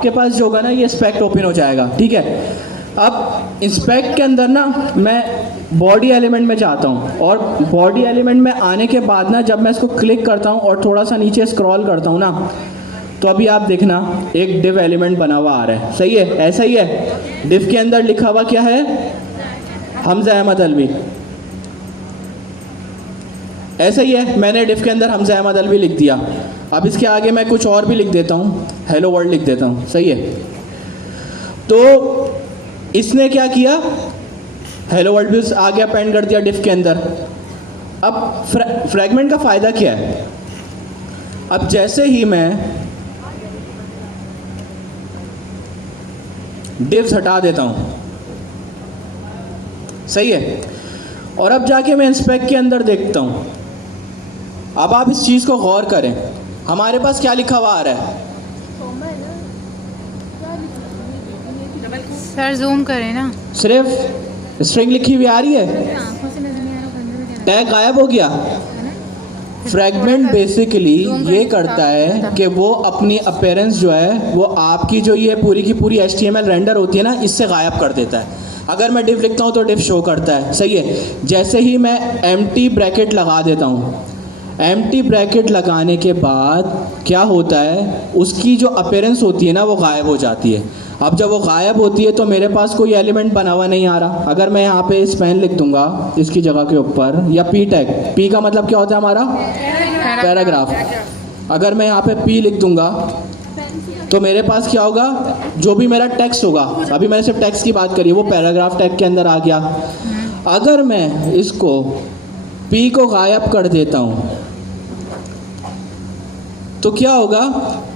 आपके पास जो होगा ना ये स्पेक्ट ओपन हो जाएगा, ठीक है। अब इंस्पेक्ट के अंदर ना मैं बॉडी एलिमेंट में जाता हूँ, और बॉडी एलिमेंट में आने के बाद ना जब मैं इसको क्लिक करता हूँ और थोड़ा सा नीचे स्क्रॉल करता हूँ ना, तो अभी आप देखना एक डिव एलिमेंट बना हुआ आ रहा है, सही है, ऐसा ही है। डिव के अंदर लिखा हुआ क्या है? हमजा अहमद अलवी, ऐसा ही है। मैंने डिव के अंदर हमजा अहमद अलवी लिख दिया। अब इसके आगे मैं कुछ और भी लिख देता हूँ, हेलो वर्ल्ड लिख देता हूँ, सही है। तो इसने क्या किया, हेलो वर्ल्ड भी आगे अपेंड कर दिया डिव के अंदर। अब फ्रैगमेंट का फ़ायदा क्या है? अब जैसे ही मैं डिव्स हटा देता हूँ, सही है, और अब जाके मैं इंस्पेक्ट के अंदर देखता हूँ। अब आप इस चीज़ को गौर करें, हमारे पास क्या लिखा हुआ आ रहा है? सर जूम करें ना, सिर्फ स्ट्रिंग लिखी हुई आ रही है, टैग गायब हो गया। फ्रैगमेंट बेसिकली ये करता है कि वो अपनी अपीयरेंस जो है वो आपकी जो ये पूरी की पूरी HTML रेंडर होती है ना, इससे गायब कर देता है। अगर मैं डिव लिखता हूँ तो डिव शो करता है, सही है। जैसे ही मैं एम्प्टी ब्रैकेट लगा देता हूँ, एम्प्टी ब्रैकेट लगाने के बाद क्या होता है, उसकी जो अपीयरेंस होती है ना वो गायब हो जाती है। अब जब वो गायब होती है तो मेरे पास कोई एलिमेंट बना हुआ नहीं आ रहा। अगर मैं यहाँ पे स्पैन लिख दूंगा इसकी जगह के ऊपर, या पी टैग, पी का मतलब क्या होता है हमारा? पैराग्राफ। अगर मैं यहाँ पे पी लिख दूंगा तो मेरे पास क्या होगा, जो भी मेरा टेक्स्ट होगा, अभी मैंने सिर्फ टेक्स्ट की बात करी, वो पैराग्राफ टैग के अंदर आ गया। अगर मैं इसको पी को गायब कर देता हूँ तो क्या होगा,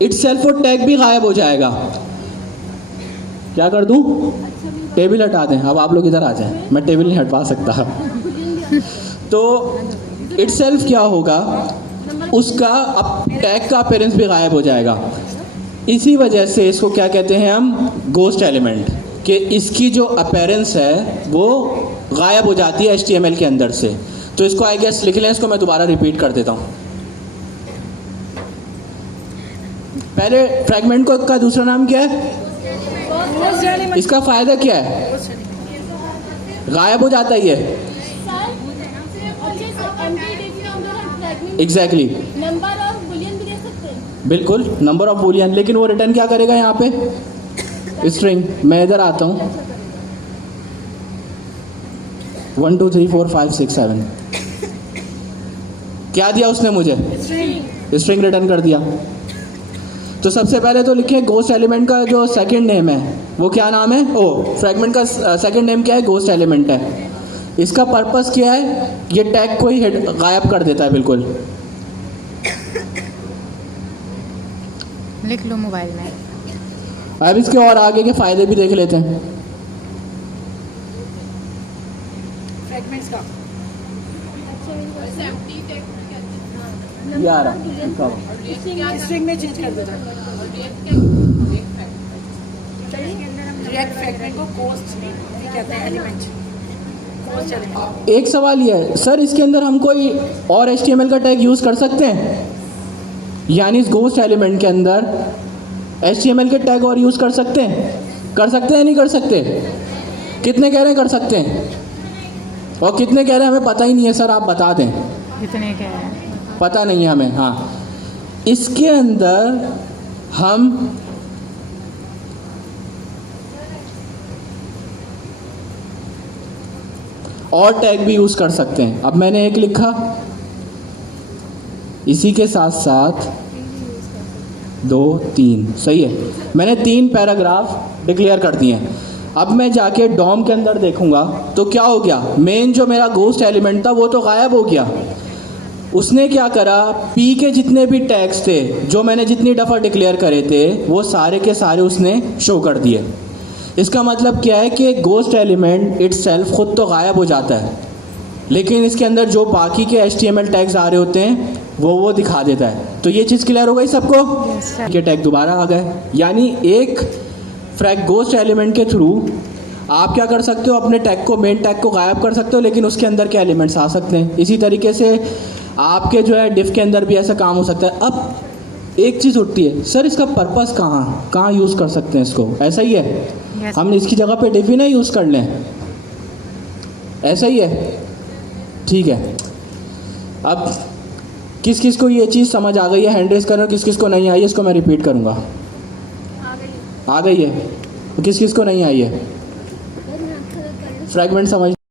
इटसेल्फ वो टैग भी गायब हो जाएगा। क्या कर दूं? टेबल हटा दें। अब आप लोग इधर आ जाएं, मैं टेबल नहीं हटवा सकता। तो इटसेल्फ क्या होगा, उसका अब टैग का अपीयरेंस भी गायब हो जाएगा। इसी वजह से इसको क्या कहते हैं हम, गोस्ट एलिमेंट, कि इसकी जो अपीयरेंस है वो गायब हो जाती है HTML के अंदर से। तो इसको आई गेस लिख लें, इसको मैं दोबारा रिपीट कर देता हूँ। पहले फ्रैगमेंट का दूसरा नाम क्या है? इसका फायदा क्या है? गायब हो जाता ही है, एग्जैक्टली। नंबर ऑफ बुलियन भी दे सकते हैं, बिल्कुल, नंबर ऑफ बुलियन। लेकिन वो रिटर्न क्या करेगा यहाँ पे? स्ट्रिंग। मैं इधर आता हूँ, 1 2 3 4 5 6 7, क्या दिया उसने मुझे? स्ट्रिंग रिटर्न कर दिया। तो सबसे पहले तो लिखिए गोस्ट एलिमेंट का जो सेकंड नेम है वो क्या नाम है? फ्रैगमेंट का सेकंड नेम क्या है? गोस्ट एलिमेंट है। इसका पर्पस क्या है? ये टैग को ही गायब कर देता है, बिल्कुल। लिख लो मोबाइल में। अब इसके और आगे के फायदे भी देख लेते हैं। फ्रैगमेंट्स का ये आ रहा है, स्ट्रिंग में चेंज कर देता है। रिएक्ट फ्रैगमेंट को गोस्ट कहते हैं, एलिमेंट, गोस्ट एलिमेंट। एक सवाल ये है सर, इसके अंदर हम कोई और HTML का टैग यूज़ कर सकते हैं? यानी इस गोस्ट एलिमेंट के अंदर HTML के टैग और यूज़ कर सकते हैं? कर सकते हैं, नहीं कर सकते? कितने कह रहे हैं कर सकते हैं, और कितने कह रहे हैं हमें पता ही नहीं है? सर आप बता दें। कितने कह रहे हैं? पता नहीं है हमें। हाँ, इसके अंदर हम और टैग भी यूज़ कर सकते हैं। अब मैंने एक लिखा, इसी के साथ साथ 2 3, सही है, मैंने 3 पैराग्राफ डिक्लेयर कर दिए हैं। अब मैं जाके डॉम के अंदर देखूंगा तो क्या हो गया, मेन जो मेरा गोस्ट एलिमेंट था वो तो गायब हो गया। उसने क्या करा, पी के जितने भी टैग्स थे जो मैंने जितनी दफ़ा डिक्लेयर करे थे वो सारे के सारे उसने शो कर दिए। इसका मतलब क्या है कि गोस्ट एलिमेंट इटसेल्फ खुद तो गायब हो जाता है, लेकिन इसके अंदर जो बाकी के HTML टैग्स आ रहे होते हैं वो दिखा देता है। तो ये चीज़ क्लियर हो गई सबको? के टैग दोबारा आ गए। यानी एक गोस्ट एलिमेंट के थ्रू आप क्या कर सकते हो, अपने टैग को, मेन टैग को गायब कर सकते हो, लेकिन उसके अंदर के एलिमेंट्स आ सकते हैं। इसी तरीके से आपके जो है डिफ के अंदर भी ऐसा काम हो सकता है। अब एक चीज़ उठती है, सर इसका पर्पस कहाँ कहाँ यूज़ कर सकते हैं इसको, ऐसा ही है? Yes. हम इसकी जगह पे डिफी ना यूज़ कर लें, ऐसा ही है? ठीक है। अब किस किस को ये चीज़ समझ आ गई है, हैंड रेस करो, किस किस को नहीं आई है, इसको मैं रिपीट करूँगा। आ गई है? तो किस किस को नहीं आई है? फ्रैगमेंट समझ